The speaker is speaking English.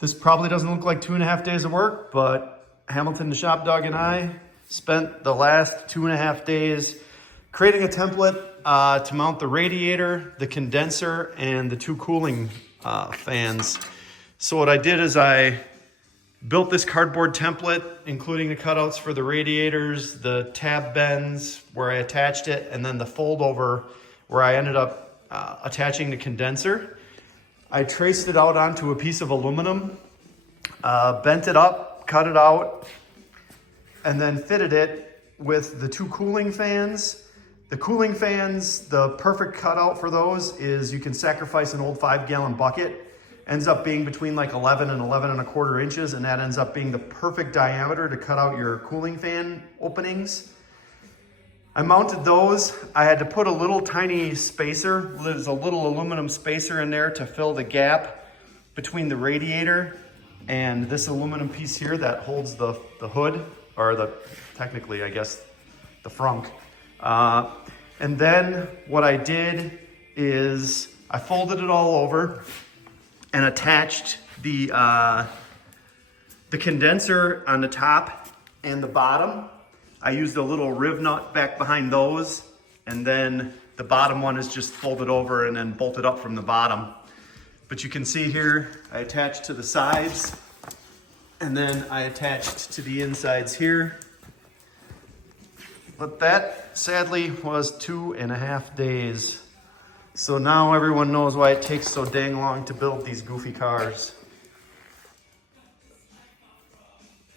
This probably doesn't look like 2.5 days of work, but Hamilton the shop dog and I spent the last 2.5 days creating a template to mount the radiator, the condenser, and the two cooling fans. So what I did is I built this cardboard template, including the cutouts for the radiators, the tab bends where I attached it, and then the fold over where I ended up attaching the condenser. I traced it out onto a piece of aluminum, bent it up, cut it out, and then fitted it with the two cooling fans. The cooling fans, the perfect cutout for those is you can sacrifice an old 5-gallon bucket. Ends up being between like 11 and 11.25 inches, and that ends up being the perfect diameter to cut out your cooling fan openings. I mounted those. I had to put a little tiny spacer. There's a little aluminum spacer in there to fill the gap between the radiator and this aluminum piece here that holds the hood, or technically, I guess, the frunk. And then what I did is I folded it all over and attached the condenser on the top and the bottom. I used a little riv nut back behind those, and then the bottom one is just folded over and then bolted up from the bottom. But you can see here, I attached to the sides, and then I attached to the insides here. But that, sadly, was 2.5 days. So now everyone knows why it takes so dang long to build these goofy cars.